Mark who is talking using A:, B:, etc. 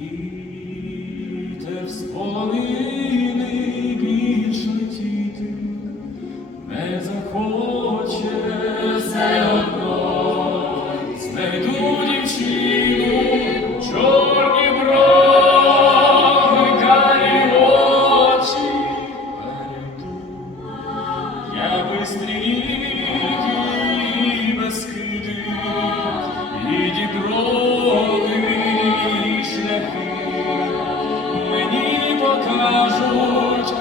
A: He кажуть.